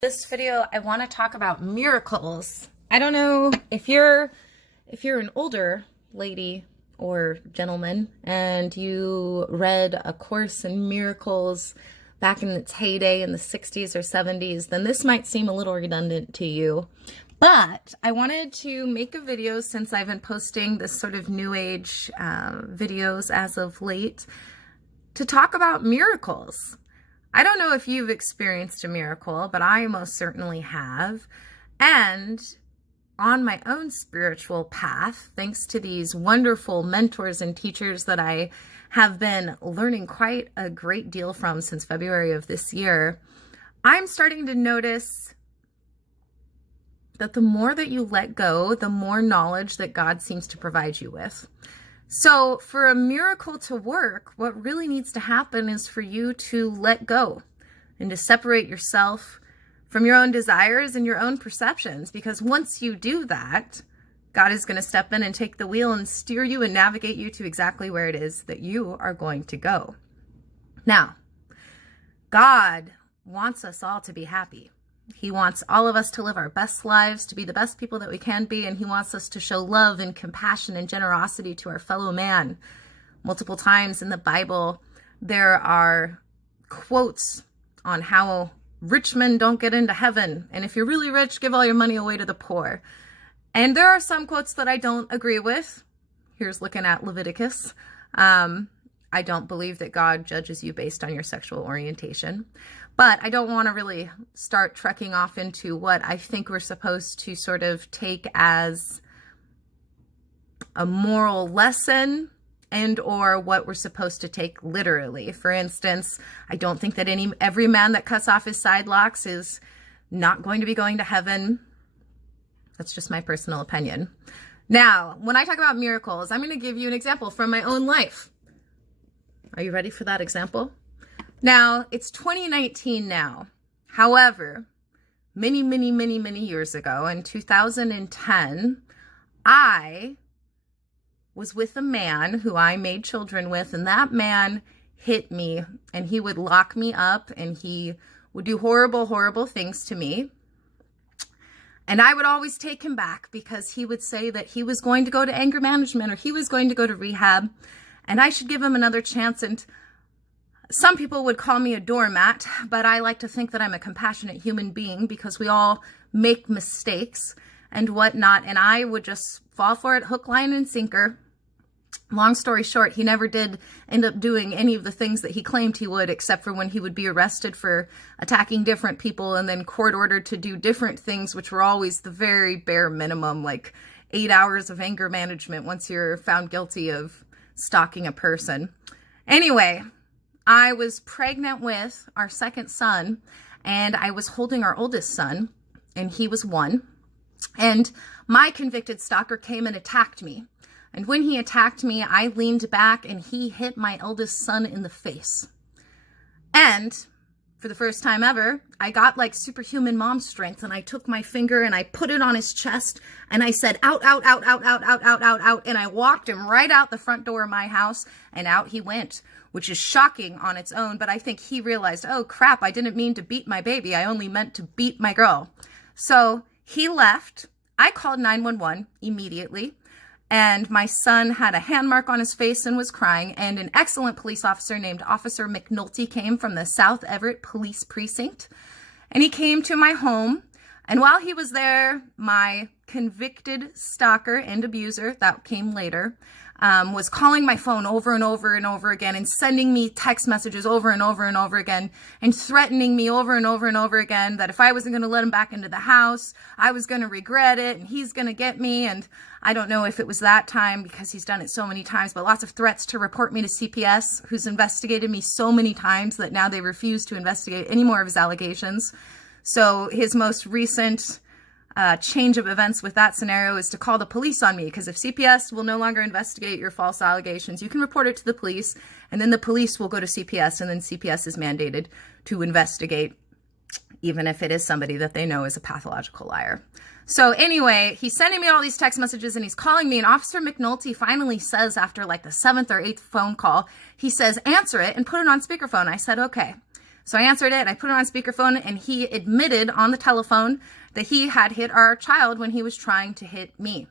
This video, I want to talk about miracles. I don't know if you're an older lady or gentleman and you read A Course in Miracles back in its heyday in the 60s or 70s, then this might seem a little redundant to you. But I wanted to make a video, since I've been posting this sort of new age videos as of late, to talk about miracles. I don't know if you've experienced a miracle, but I most certainly have. And on my own spiritual path, thanks to these wonderful mentors and teachers that I have been learning quite a great deal from since February of this year, I'm starting to notice that the more that you let go, the more knowledge that God seems to provide you with. So for a miracle to work, what really needs to happen is for you to let go and to separate yourself from your own desires and your own perceptions. Because once you do that, God is going to step in and take the wheel and steer you and navigate you to exactly where it is that you are going to go. Now, God wants us all to be happy. He wants all of us to live our best lives, to be the best people that we can be, and he wants us to show love and compassion and generosity to our fellow man. Multiple times in the Bible, there are quotes on how rich men don't get into heaven, and if you're really rich, give all your money away to the poor. And there are some quotes that I don't agree with. Here's looking at Leviticus. I don't believe that God judges you based on your sexual orientation. But I don't want to really start trekking off into what I think we're supposed to sort of take as a moral lesson and or what we're supposed to take literally. For instance, I don't think that every man that cuts off his side locks is not going to be going to heaven. That's just my personal opinion. Now, when I talk about miracles, I'm going to give you an example from my own life. Are you ready for that example? Now, it's 2019 now. However, many years ago, in 2010, I was with a man who I made children with, and that man hit me, and he would lock me up, and he would do horrible things to me. And I would always take him back because he would say that he was going to go to anger management or he was going to go to rehab, and I should give him another chance. And some people would call me a doormat, but I like to think that I'm a compassionate human being because we all make mistakes and whatnot. And I would just fall for it, hook, line, and sinker. Long story short, he never did end up doing any of the things that he claimed he would, except for when he would be arrested for attacking different people and then court ordered to do different things, which were always the very bare minimum, like 8 hours of anger management once you're found guilty of stalking a person. Anyway, I was pregnant with our second son, and I was holding our oldest son, and he was 1. And my convicted stalker came and attacked me. And when he attacked me, I leaned back and he hit my eldest son in the face. And for the first time ever, I got like superhuman mom strength, and I took my finger and I put it on his chest and I said, out, out, out, out, out, out, out, out, out. And I walked him right out the front door of my house, and out he went, which is shocking on its own. But I think he realized, oh crap, I didn't mean to beat my baby. I only meant to beat my girl. So he left. I called 911 immediately. And my son had a hand mark on his face and was crying. And an excellent police officer named Officer McNulty came from the South Everett Police Precinct. And he came to my home. And while he was there, my convicted stalker and abuser, that came later, was calling my phone over and over and over again and sending me text messages over and over and over again and threatening me over and over and over again that if I wasn't going to let him back into the house, I was going to regret it and he's going to get me. And I don't know if it was that time because he's done it so many times, but lots of threats to report me to CPS, who's investigated me so many times that now they refuse to investigate any more of his allegations. So his most recent change of events with that scenario is to call the police on me, because if CPS will no longer investigate your false allegations, you can report it to the police, and then the police will go to CPS, and then CPS is mandated to investigate, even if it is somebody that they know is a pathological liar. So anyway, he's sending me all these text messages and he's calling me, and Officer McNulty finally says, after like the 7th or 8th phone call, he says, answer it and put it on speakerphone. I said, okay. So I answered it, I put it on speakerphone, and he admitted on the telephone that he had hit our child when he was trying to hit me.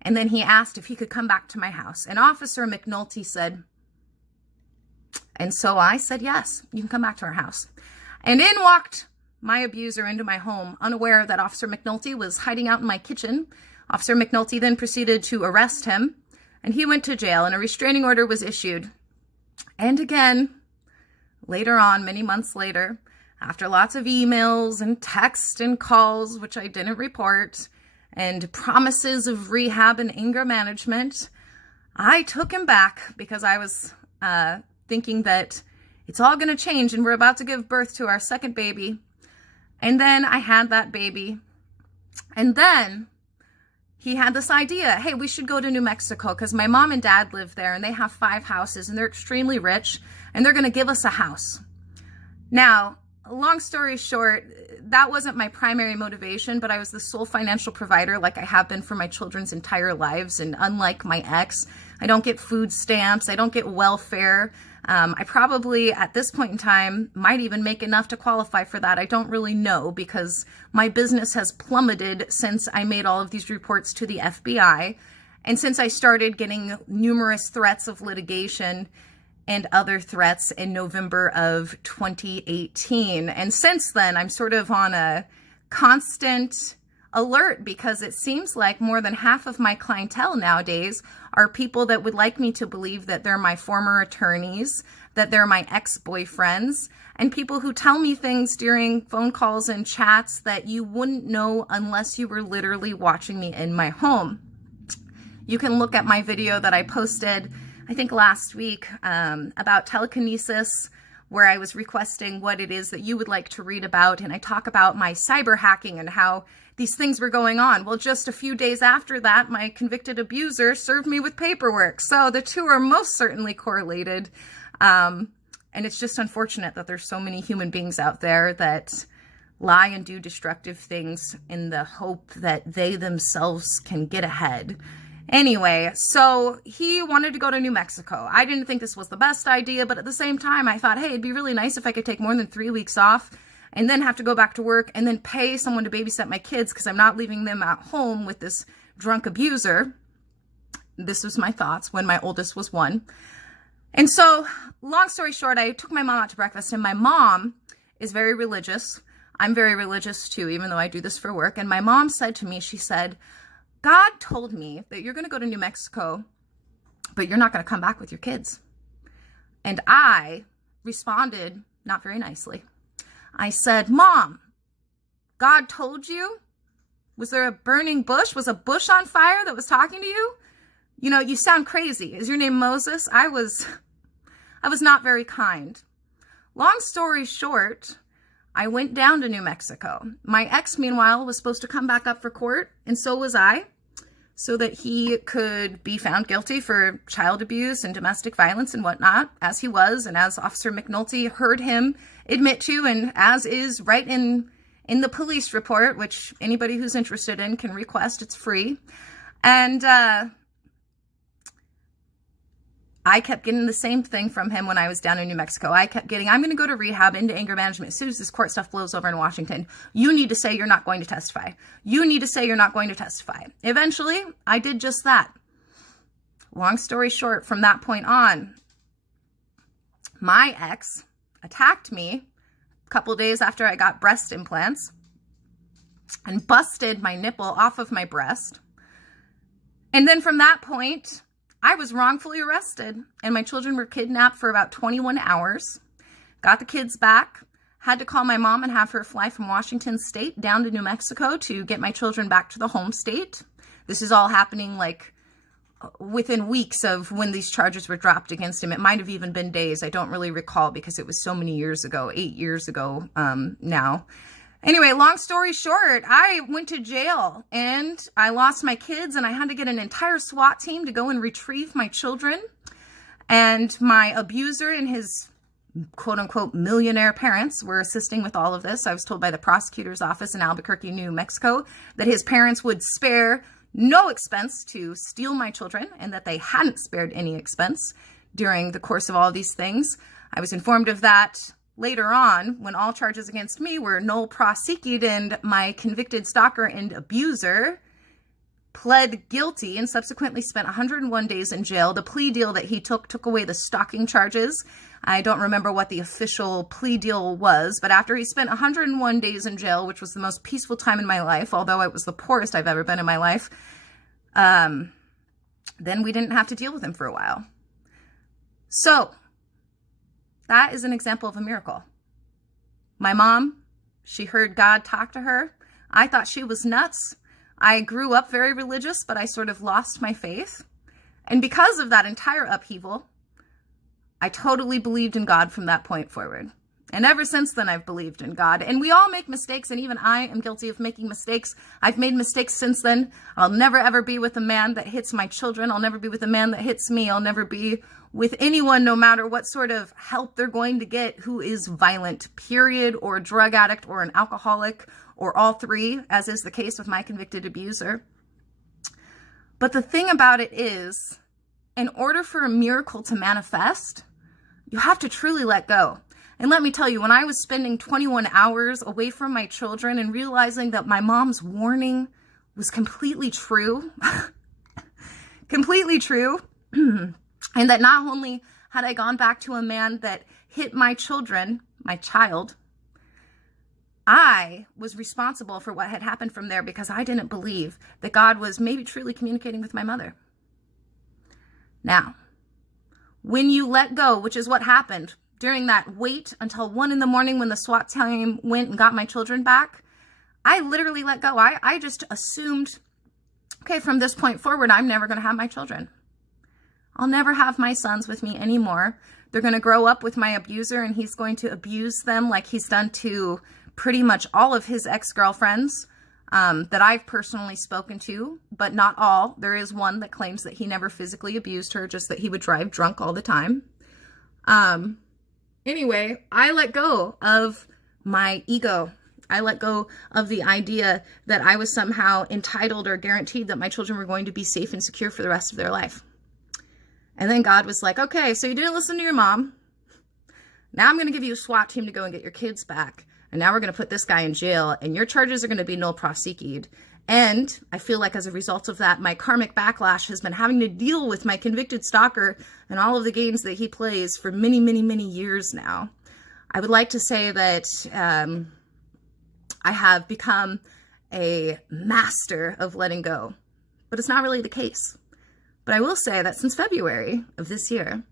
And then he asked if he could come back to my house. And Officer McNulty said, and so I said, yes, you can come back to our house. And in walked my abuser into my home, unaware that Officer McNulty was hiding out in my kitchen. Officer McNulty then proceeded to arrest him, and he went to jail, and a restraining order was issued. And again, later on, many months later, after lots of emails and texts and calls, which I didn't report, and promises of rehab and anger management, I took him back because I was thinking that it's all going to change and we're about to give birth to our second baby. And then I had that baby. And then he had this idea, hey, we should go to New Mexico because my mom and dad live there and they have 5 houses and they're extremely rich and they're going to give us a house. Now, long story short, that wasn't my primary motivation, but I was the sole financial provider like I have been for my children's entire lives. And unlike my ex, I don't get food stamps. I don't get welfare. I probably, at this point in time, might even make enough to qualify for that. I don't really know because my business has plummeted since I made all of these reports to the FBI. And since I started getting numerous threats of litigation and other threats in November of 2018. And since then, I'm sort of on a constant alert because it seems like more than half of my clientele nowadays are people that would like me to believe that they're my former attorneys, that they're my ex-boyfriends, and people who tell me things during phone calls and chats that you wouldn't know unless you were literally watching me in my home. You can look at my video that I posted I think last week, about telekinesis, where I was requesting what it is that you would like to read about. And I talk about my cyber hacking and how these things were going on. Well, just a few days after that, my convicted abuser served me with paperwork. So the two are most certainly correlated. And it's just unfortunate that there's so many human beings out there that lie and do destructive things in the hope that they themselves can get ahead. Anyway, so he wanted to go to New Mexico. I didn't think this was the best idea, but at the same time, I thought, hey, it'd be really nice if I could take more than 3 weeks off and then have to go back to work and then pay someone to babysit my kids because I'm not leaving them at home with this drunk abuser. This was my thoughts when my oldest was 1. And so, long story short, I took my mom out to breakfast, and my mom is very religious. I'm very religious too, even though I do this for work. And my mom said to me, she said, God told me that you're going to go to New Mexico, but you're not going to come back with your kids. And I responded not very nicely. I said, Mom, God told you? Was there a burning bush? Was a bush on fire that was talking to you? You know, you sound crazy. Is your name Moses? I was not very kind. Long story short, I went down to New Mexico. My ex, meanwhile, was supposed to come back up for court, and so was I, so that he could be found guilty for child abuse and domestic violence and whatnot, as he was, and as Officer McNulty heard him admit to, and as is right in the police report, which anybody who's interested in can request. It's free. And I kept getting the same thing from him when I was down in New Mexico. I kept getting, I'm going to go to rehab into anger management as soon as this court stuff blows over in Washington. You need to say you're not going to testify. You need to say you're not going to testify. Eventually, I did just that. Long story short, from that point on, my ex attacked me a couple days after I got breast implants and busted my nipple off of my breast. And then from that point, I was wrongfully arrested, and my children were kidnapped for about 21 hours. Got the kids back, had to call my mom and have her fly from Washington State down to New Mexico to get my children back to the home state. This is all happening like within weeks of when these charges were dropped against him. It might have even been days. I don't really recall because it was so many years ago, 8 years ago now. Anyway, long story short, I went to jail and I lost my kids, and I had to get an entire SWAT team to go and retrieve my children. And my abuser and his quote-unquote millionaire parents were assisting with all of this. I was told by the prosecutor's office in Albuquerque, New Mexico, that his parents would spare no expense to steal my children, and that they hadn't spared any expense during the course of all these things. I was informed of that later on, when all charges against me were null prosecuted and my convicted stalker and abuser pled guilty and subsequently spent 101 days in jail. The plea deal that he took away the stalking charges. I don't remember what the official plea deal was, but after he spent 101 days in jail, which was the most peaceful time in my life, although it was the poorest I've ever been in my life, then we didn't have to deal with him for a while. So that is an example of a miracle. My mom, she heard God talk to her. I thought she was nuts. I grew up very religious, but I sort of lost my faith. And because of that entire upheaval, I totally believed in God from that point forward. And ever since then, I've believed in God. And we all make mistakes, and even I am guilty of making mistakes. I've made mistakes since then. I'll never, ever be with a man that hits my children. I'll never be with a man that hits me. I'll never be with anyone, no matter what sort of help they're going to get, who is violent, period, or a drug addict, or an alcoholic, or all three, as is the case with my convicted abuser. But the thing about it is, in order for a miracle to manifest, you have to truly let go. And let me tell you, when I was spending 21 hours away from my children and realizing that my mom's warning was completely true, completely true, and that not only had I gone back to a man that hit my children, my child, I was responsible for what had happened from there because I didn't believe that God was maybe truly communicating with my mother. Now, when you let go, which is what happened during that wait until 1 a.m. when the SWAT team went and got my children back, I literally let go. I just assumed, okay, from this point forward, I'm never going to have my children. I'll never have my sons with me anymore. They're going to grow up with my abuser, and he's going to abuse them like he's done to pretty much all of his ex-girlfriends that I've personally spoken to, but not all. There is one that claims that he never physically abused her, just that he would drive drunk all the time. Anyway, I let go of my ego. I let go of the idea that I was somehow entitled or guaranteed that my children were going to be safe and secure for the rest of their life. And then God was like, okay, so you didn't listen to your mom. Now I'm going to give you a SWAT team to go and get your kids back. And now we're going to put this guy in jail, and your charges are going to be null prosecuted. And I feel like as a result of that, my karmic backlash has been having to deal with my convicted stalker and all of the games that he plays for many, many, many years now. I would like to say that I have become a master of letting go, but it's not really the case. But I will say that since February of this year,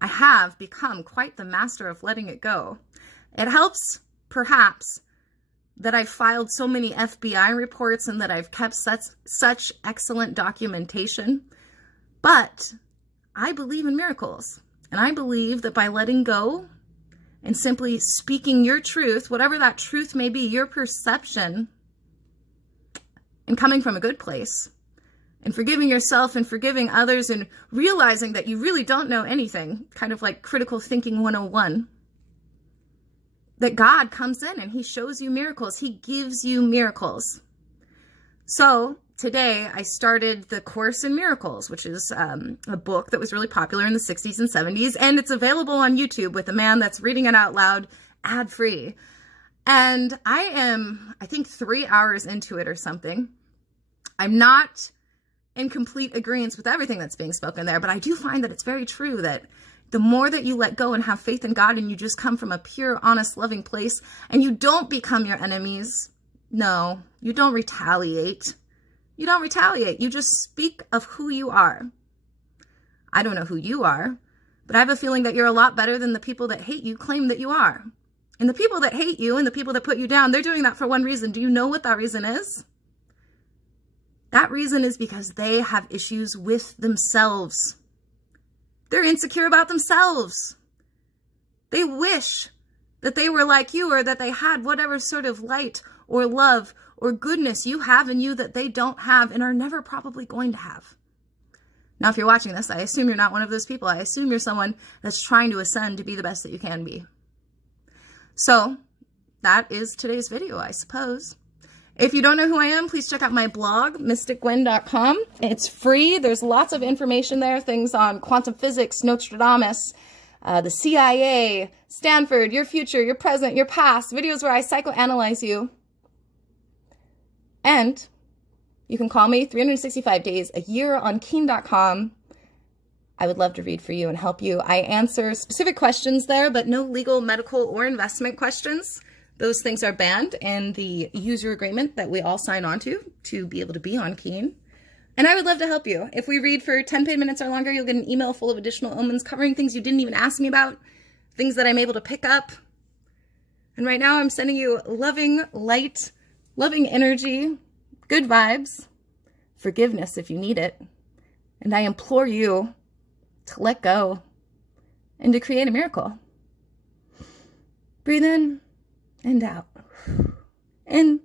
I have become quite the master of letting it go. It helps, perhaps, that I've filed so many FBI reports and that I've kept such excellent documentation. But I believe in miracles. And I believe that by letting go and simply speaking your truth, whatever that truth may be, your perception, and coming from a good place, and forgiving yourself and forgiving others and realizing that you really don't know anything, kind of like critical thinking 101, that God comes in and he shows you miracles. He gives you miracles. So today I started the Course in Miracles, which is a book that was really popular in the 60s and 70s. And it's available on YouTube with a man that's reading it out loud, ad-free. And I am, I think, 3 hours into it or something. I'm not in complete agreement with everything that's being spoken there, but I do find that it's very true that the more that you let go and have faith in God and you just come from a pure, honest, loving place and you don't become your enemies. No, you don't retaliate. You don't retaliate. You just speak of who you are. I don't know who you are, but I have a feeling that you're a lot better than the people that hate you claim that you are. And the people that hate you and the people that put you down, they're doing that for one reason. Do you know what that reason is? That reason is because they have issues with themselves. They're insecure about themselves. They wish that they were like you or that they had whatever sort of light or love or goodness you have in you that they don't have and are never probably going to have. Now, if you're watching this, I assume you're not one of those people. I assume you're someone that's trying to ascend to be the best that you can be. So that is today's video, I suppose. If you don't know who I am, please check out my blog, mysticgwen.com. It's free. There's lots of information there, things on quantum physics, Nostradamus, the CIA, Stanford, your future, your present, your past, videos where I psychoanalyze you. And you can call me 365 days a year on Keen.com. I would love to read for you and help you. I answer specific questions there, but no legal, medical, or investment questions. Those things are banned in the user agreement that we all sign on to be able to be on Keen. And I would love to help you. If we read for 10 paid minutes or longer, you'll get an email full of additional omens covering things you didn't even ask me about, things that I'm able to pick up. And right now I'm sending you loving light, loving energy, good vibes, forgiveness if you need it. And I implore you to let go and to create a miracle. Breathe in and out. In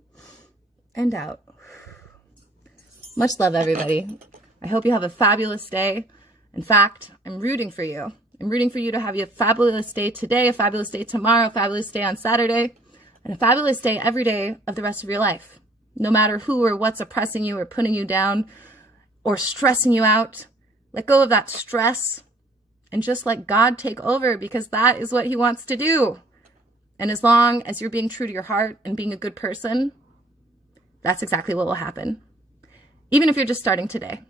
and out. Much love, everybody. I hope you have a fabulous day. In fact, I'm rooting for you. I'm rooting for you to have a fabulous day today, a fabulous day tomorrow, a fabulous day on Saturday, and a fabulous day every day of the rest of your life. No matter who or what's oppressing you or putting you down or stressing you out, let go of that stress and just let God take over, because that is what he wants to do. And as long as you're being true to your heart and being a good person, that's exactly what will happen. Even if you're just starting today.